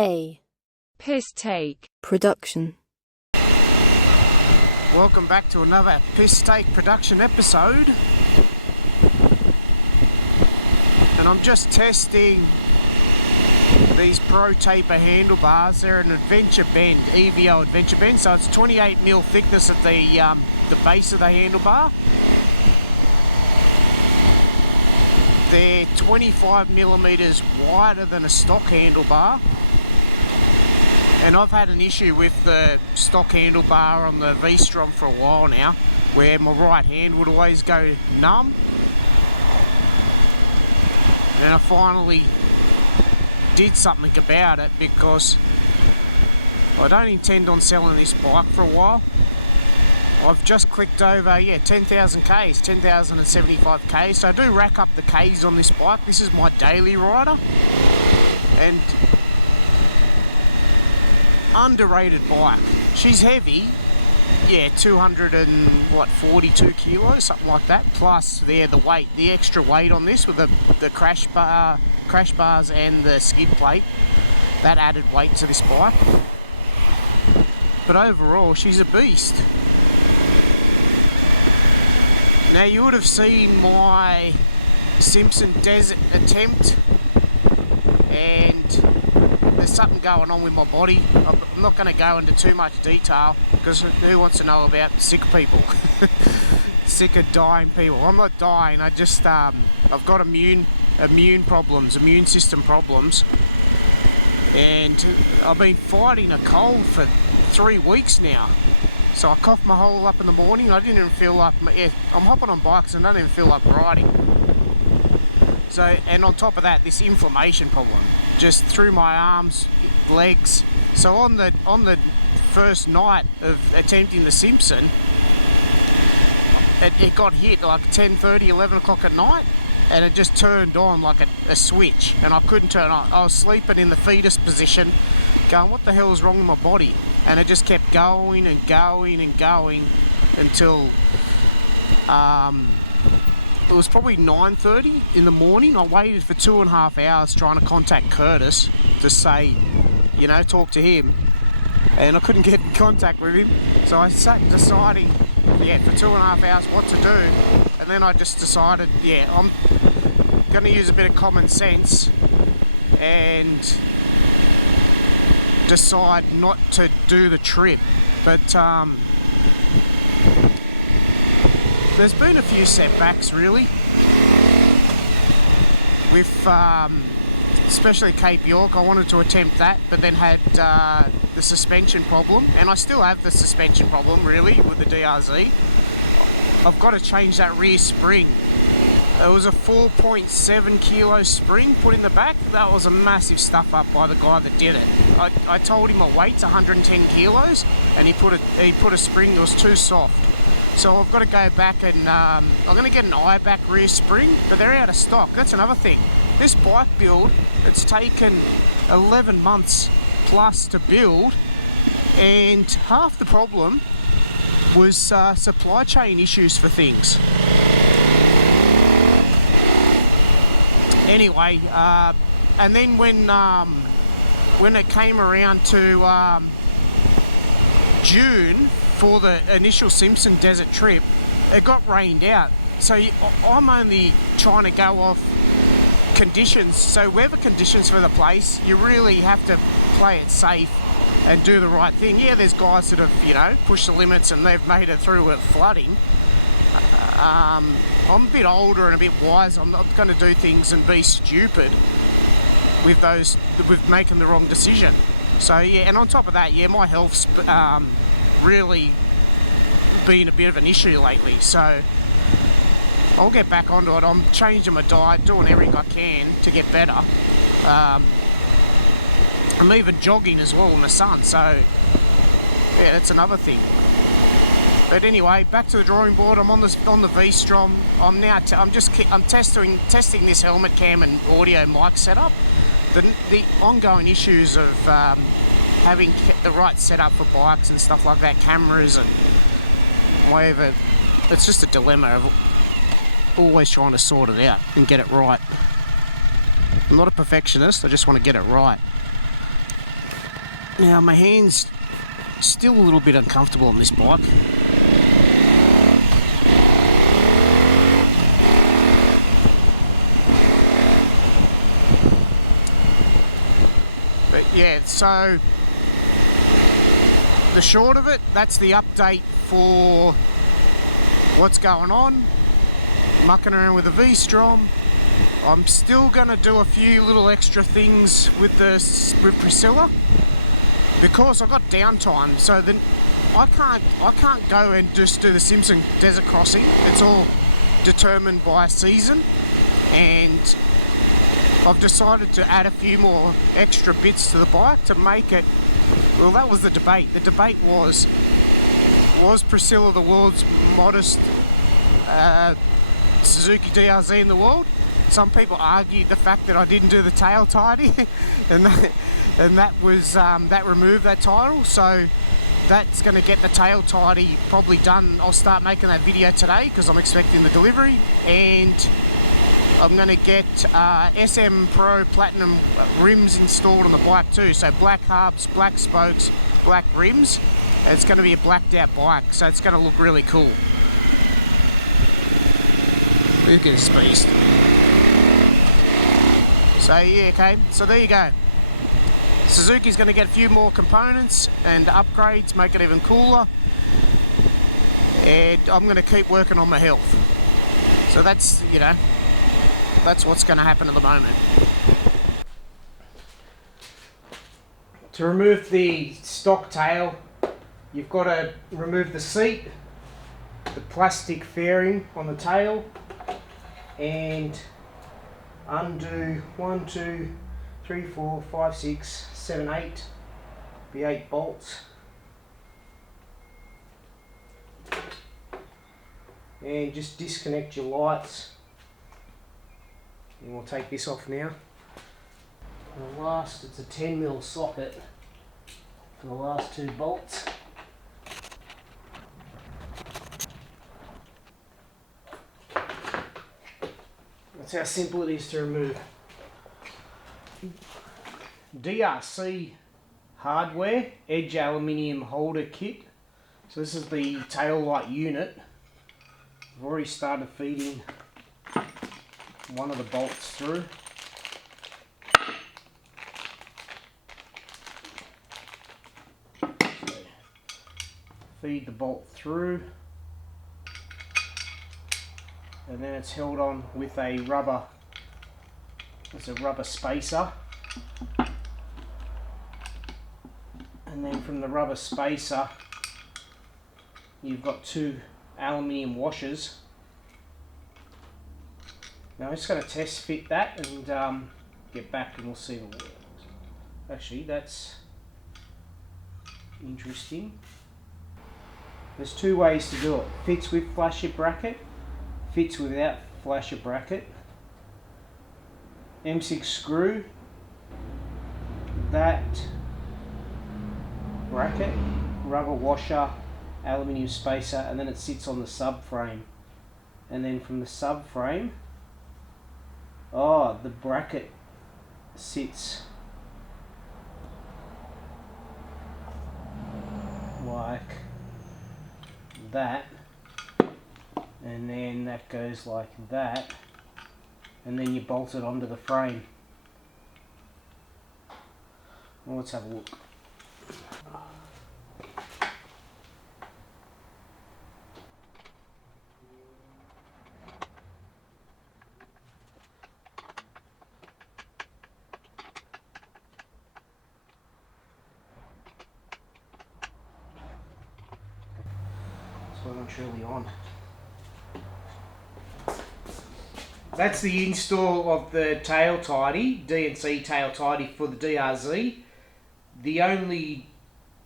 A piss take production. Welcome back to another piss take production episode. And I'm just testing these ProTaper handlebars. They're an adventure bend, EVO adventure bend, so it's 28mm thickness at the base of the handlebar. They're 25mm wider than a stock handlebar. And I've had an issue with the stock handlebar on the VStrom for a while now, where my right hand would always go numb. And I finally did something about it because I don't intend on selling this bike for a while. I've just clicked over, 10,000 Ks, 10,075 Ks. So I do rack up the Ks on this bike. This is my daily rider. And underrated bike. She's heavy, 242 kilos, something like that. Plus the weight, the extra weight on this with the crash bars and the skid plate, that added weight to this bike. But overall, she's a beast. Now you would have seen my Simpson Desert attempt, and there's something going on with my body. I'm not going to go into too much detail because who wants to know about sick people? Sick of dying people. I'm not dying. I just I've got immune system problems, and I've been fighting a cold for 3 weeks now. So I coughed my hole up in the morning. I didn't even feel like I'm hopping on bikes and I don't even feel like riding. So, and on top of that, this inflammation problem just through my arms, legs. So on the first night of attempting the Simpson, it got hit like 10:30, 11 o'clock at night, and it just turned on like a switch, and I couldn't turn on. I was sleeping in the fetus position, going, what the hell is wrong with my body? And it just kept going and going and going until it was probably 9:30 in the morning. I waited for 2.5 hours trying to contact Curtis to say, talk to him. And I couldn't get in contact with him. So I sat deciding, for 2.5 hours what to do. And then I just decided, I'm going to use a bit of common sense and decide not to do the trip. But there's been a few setbacks really with especially Cape York. I wanted to attempt that, but then had the suspension problem, and I still have the suspension problem really with the DRZ. I've got to change that rear spring. It was a 4.7 kilo spring put in the back. That was a massive stuff up by the guy that did it. I told him my weight's 110 kilos, and he put a spring that was too soft. So I've got to go back and I'm going to get an eye-back rear spring, but they're out of stock. That's another thing. This bike build, it's taken 11 months plus to build, and half the problem was supply chain issues for things. Anyway, and then when it came around to June for the initial Simpson Desert trip, it got rained out. So I'm only trying to go off conditions. So weather conditions for the place, you really have to play it safe and do the right thing. Yeah, there's guys that have, pushed the limits and they've made it through it flooding. I'm a bit older and a bit wise. I'm not going to do things and be stupid with making the wrong decision. So and on top of that, my health's really been a bit of an issue lately. So I'll get back onto it. I'm changing my diet, doing everything I can to get better. I'm even jogging as well in the sun. So that's another thing. But anyway, back to the drawing board. I'm on the VStrom. I'm testing this helmet cam and audio mic setup. The ongoing issues of having the right setup for bikes and stuff like that, cameras and whatever. It's just a dilemma of always trying to sort it out and get it right. I'm not a perfectionist. I just want to get it right. Now my hand's still a little bit uncomfortable on this bike. But yeah, so the short of it, that's the update for what's going on. Mucking around with the VStrom. I'm still going to do a few little extra things with Priscilla because I've got downtime. So then I can't go and just do the Simpson Desert Crossing. It's all determined by season, and I've decided to add a few more extra bits to the bike to make it. Well, that was the debate. The debate was Priscilla the world's modest Suzuki DRZ in the world? Some people argued the fact that I didn't do the tail tidy, and that removed that title. So that's going to get the tail tidy probably done. I'll start making that video today because I'm expecting the delivery, and I'm going to get SM Pro Platinum rims installed on the bike too. So black hubs, black spokes, black rims. And it's going to be a blacked out bike, so it's going to look really cool. Look at this beast. So yeah, okay, so there you go. Suzuki's going to get a few more components and upgrades, make it even cooler. And I'm going to keep working on my health. So that's, you know, that's what's going to happen at the moment. To remove the stock tail, you've got to remove the seat, the plastic fairing on the tail, and undo 1, 2, 3, 4, 5, 6, 7, 8, the 8 bolts. And just disconnect your lights. And we'll take this off now. The last, it's a 10mm socket for the last 2 bolts. That's how simple it is to remove. DRC hardware, edge aluminium holder kit. So this is the tail light unit. I've already started feeding one of the bolts through. So feed the bolt through, and then it's held on with a rubber, it's a rubber spacer, and then from the rubber spacer you've got 2 aluminium washers. Now I'm just going to test fit that and get back and we'll see if it works. Actually, that's interesting. There's 2 ways to do it. Fits with flasher bracket, fits without flasher bracket. M6 screw, that bracket, rubber washer, aluminium spacer, and then it sits on the subframe. And then from the subframe, the bracket sits like that, and then that goes like that, and then you bolt it onto the frame. Well, let's have a look. Truly on. That's the install of the tail tidy, DNC tail tidy for the DRZ. The only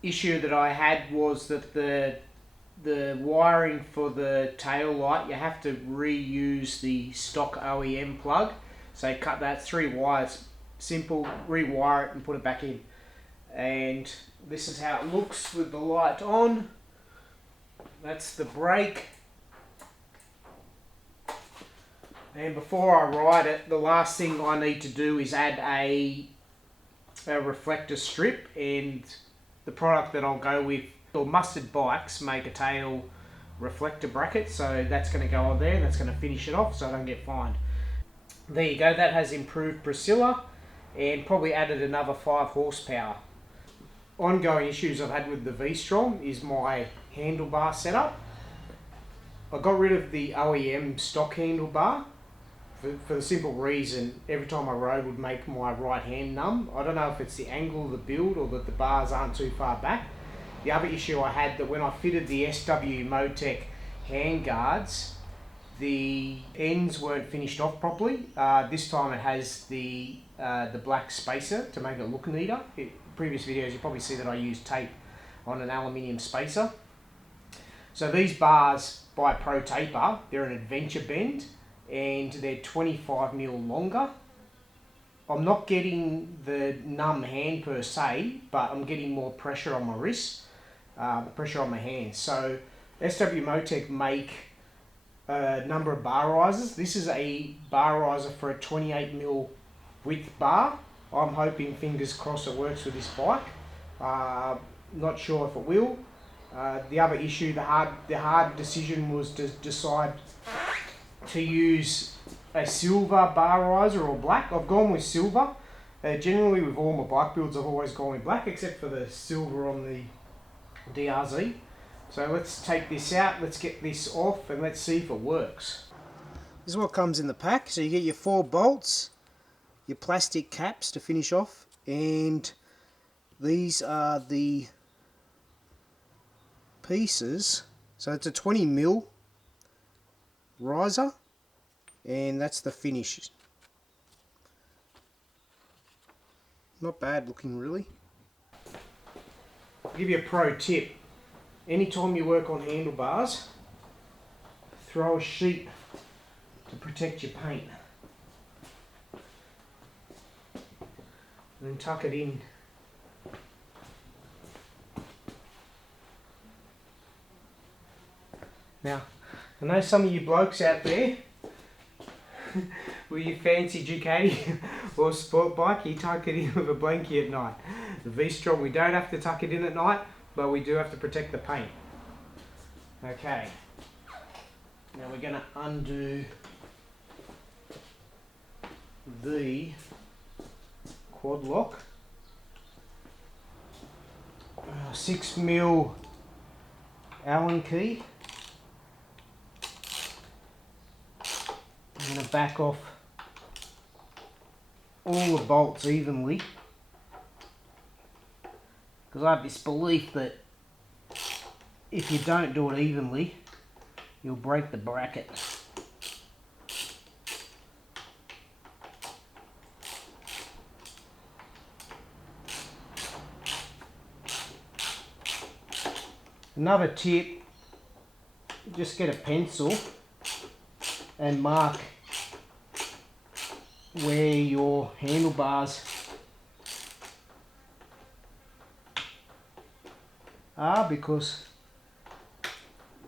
issue that I had was that the wiring for the tail light, you have to reuse the stock OEM plug. So cut that 3 wires, simple, rewire it and put it back in. And this is how it looks with the light on. That's the brake. And before I ride it, the last thing I need to do is add a a reflector strip, and the product that I'll go with, or Mustard Bikes make a tail reflector bracket, so that's going to go on there and that's going to finish it off so I don't get fined. There you go, that has improved Priscilla and probably added another 5 horsepower. Ongoing issues I've had with the VStrom is my handlebar setup. I got rid of the OEM stock handlebar for the simple reason every time I rode would make my right hand numb. I don't know if it's the angle of the build or that the bars aren't too far back. The other issue I had, that when I fitted the SWMotech hand guards, the ends weren't finished off properly. This time it has the black spacer to make it look neater. In previous videos you probably see that I used tape on an aluminium spacer. So these bars by ProTaper, they're an adventure bend and they're 25mm longer. I'm not getting the numb hand per se, but I'm getting more pressure on my wrist, pressure on my hands. So SWMotech make a number of bar risers. This is a bar riser for a 28mm width bar. I'm hoping, fingers crossed, it works with this bike. Not sure if it will. The other issue, the hard decision was to decide to use a silver bar riser or black. I've gone with silver. Generally with all my bike builds I've always gone with black, except for the silver on the DRZ. So let's take this out, let's get this off and let's see if it works. This is what comes in the pack. So you get your 4 bolts, your plastic caps to finish off, and these are the pieces. So it's a 20mm riser and that's the finish. Not bad looking really. I'll give you a pro tip. Anytime you work on handlebars, throw a sheet to protect your paint and then tuck it in. Now, I know some of you blokes out there with your fancy Ducati or sport bike, you tuck it in with a blankie at night. The VStrom, we don't have to tuck it in at night, but we do have to protect the paint. Okay, now we're going to undo the quad lock. 6mm Allen key. I'm going to back off all the bolts evenly, because I have this belief that if you don't do it evenly, you'll break the bracket. Another tip, just get a pencil and mark where your handlebars are, because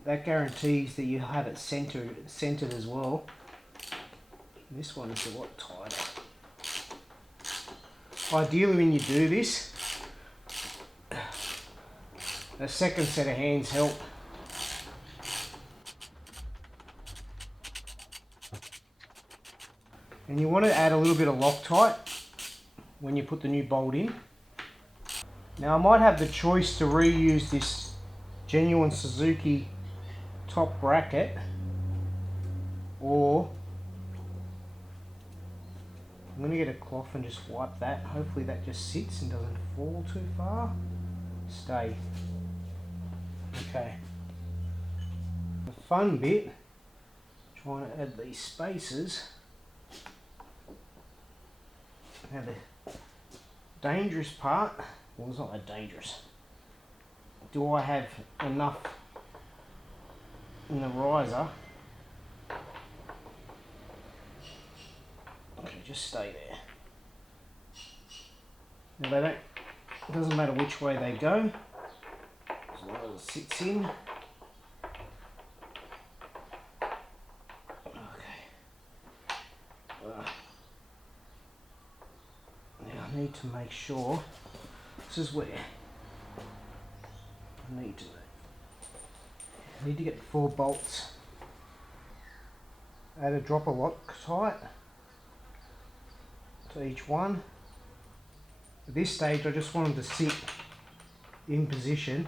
that guarantees that you have it centered as well. This one is a lot tighter. Ideally, when you do this, a second set of hands help. And you want to add a little bit of Loctite when you put the new bolt in. Now I might have the choice to reuse this genuine Suzuki top bracket, or I'm going to get a cloth and just wipe that. Hopefully that just sits and doesn't fall too far. Stay. Okay. The fun bit, trying to add these spacers. Now the dangerous part, well, it's not that dangerous. Do I have enough in the riser? Okay, just stay there. Now they don't, it doesn't matter which way they go, as long as it sits in. Okay. Now I need to make sure this is where I need to get 4 bolts at a drop a Loctite to each one. At this stage I just want them to sit in position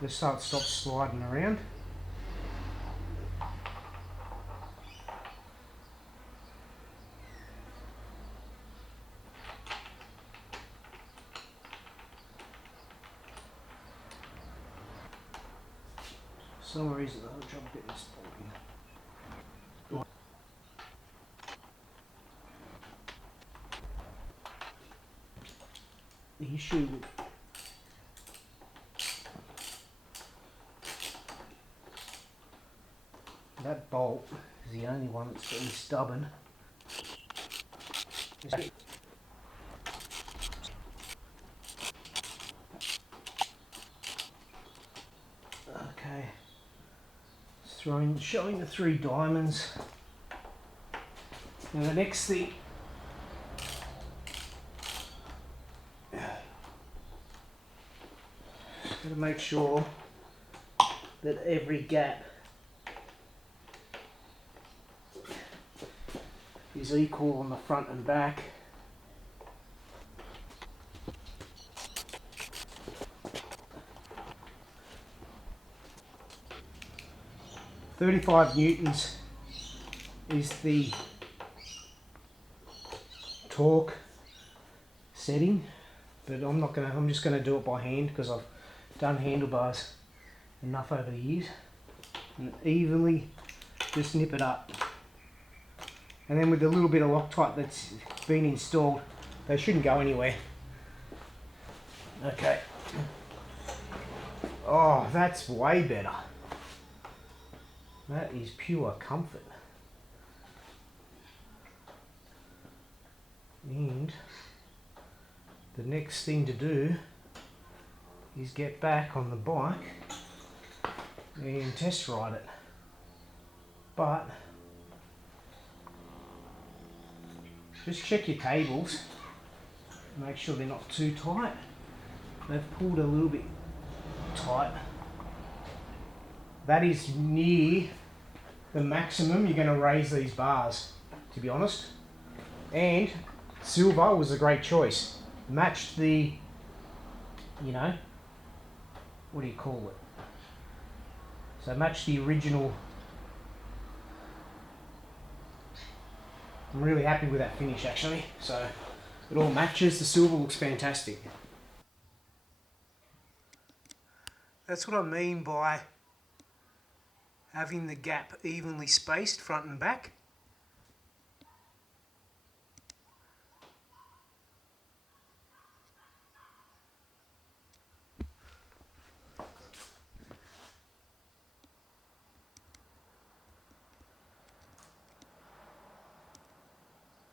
just so it stops sliding around. For some reason I'm trying to get this point. The issue with that bolt is the only one that's been stubborn. Okay, showing the 3 diamonds. Now the next thing, got to make sure that every gap is equal on the front and back. .35 newtons is the torque setting, but I'm just gonna do it by hand because I've done handlebars enough over the years, and evenly just nip it up. And then with the little bit of Loctite that's been installed, they shouldn't go anywhere. Okay. Oh, that's way better. That is pure comfort. And the next thing to do is get back on the bike and test ride it. But just check your cables, make sure they're not too tight. They've pulled a little bit tight. That is near the maximum you're going to raise these bars, to be honest. And silver was a great choice. Matched the, you know, what do you call it? So matched the original. I'm really happy with that finish actually. So it all matches, the silver looks fantastic. That's what I mean by having the gap evenly spaced front and back.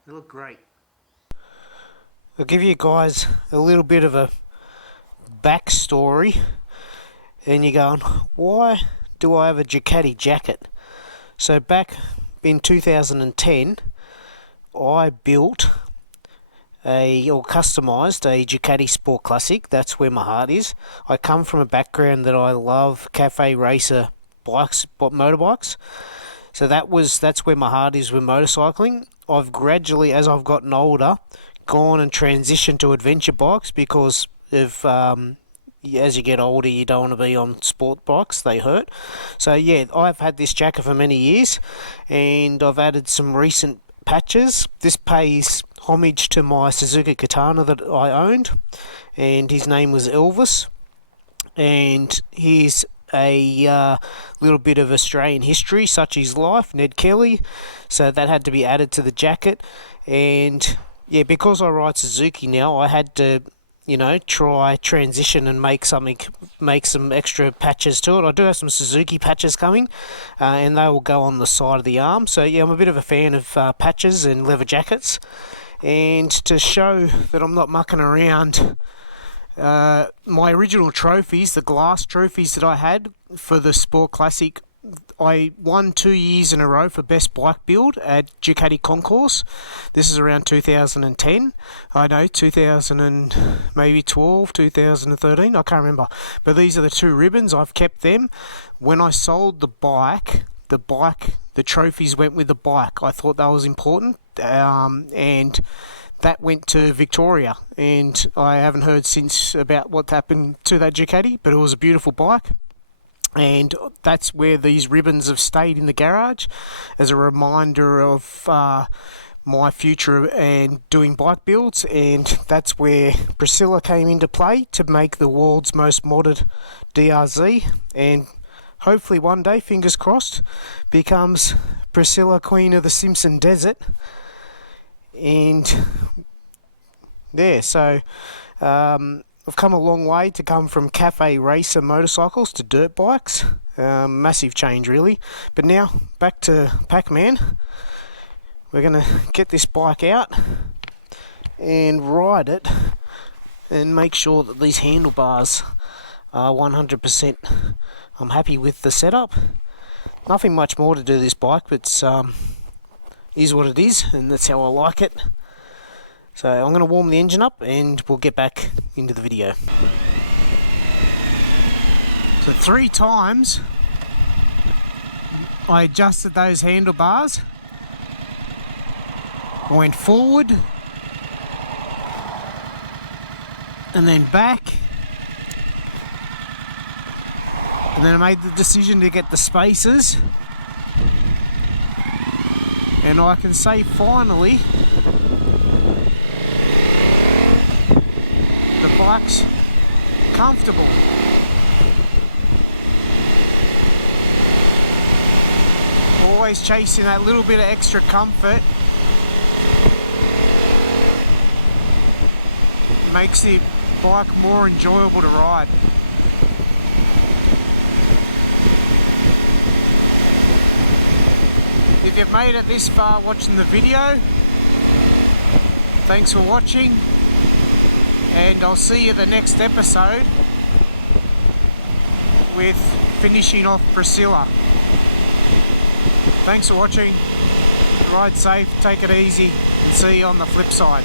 They look great. I'll give you guys a little bit of a backstory, and you're going, why do I have a Ducati jacket? So back in 2010, I built or customised a Ducati Sport Classic. That's where my heart is. I come from a background that I love cafe racer bikes, motorbikes. So that's where my heart is with motorcycling. I've gradually, as I've gotten older, gone and transitioned to adventure bikes because of as you get older, you don't want to be on sport bikes, they hurt. So yeah, I've had this jacket for many years, and I've added some recent patches. This pays homage to my Suzuki Katana that I owned, and his name was Elvis. And here's a little bit of Australian history, such as life, Ned Kelly. So that had to be added to the jacket. And yeah, because I ride Suzuki now, I had to, you know, try transition and make some extra patches to it. I do have some Suzuki patches coming, and they will go on the side of the arm. So yeah, I'm a bit of a fan of patches and leather jackets. And to show that I'm not mucking around, my original trophies, the glass trophies that I had for the Sport Classic I won 2 years in a row for best bike build at Ducati Concourse. This is around 2010. I know 2000 and maybe 12, 2013. I can't remember. But these are the 2 ribbons. I've kept them. When I sold the trophies went with the bike. I thought that was important, and that went to Victoria. And I haven't heard since about what happened to that Ducati, but it was a beautiful bike. And that's where these ribbons have stayed in the garage as a reminder of my future and doing bike builds. And that's where Priscilla came into play to make the world's most modded DRZ, and hopefully one day, fingers crossed, becomes Priscilla, Queen of the Simpson Desert. And yeah, so I've come a long way to come from cafe racer motorcycles to dirt bikes. Massive change, really. But now, back to Pac-Man. We're going to get this bike out and ride it and make sure that these handlebars are 100%. I'm happy with the setup. Nothing much more to do this bike, but is what it is, and that's how I like it. So I'm going to warm the engine up and we'll get back into the video. So 3 times I adjusted those handlebars. I went forward and then back, and then I made the decision to get the spacers, and I can say finally the bike's comfortable. Always chasing that little bit of extra comfort makes the bike more enjoyable to ride. If you've made it this far watching the video, thanks for watching, and I'll see you the next episode with finishing off Priscilla. Thanks for watching. Ride safe, take it easy, and see you on the flip side.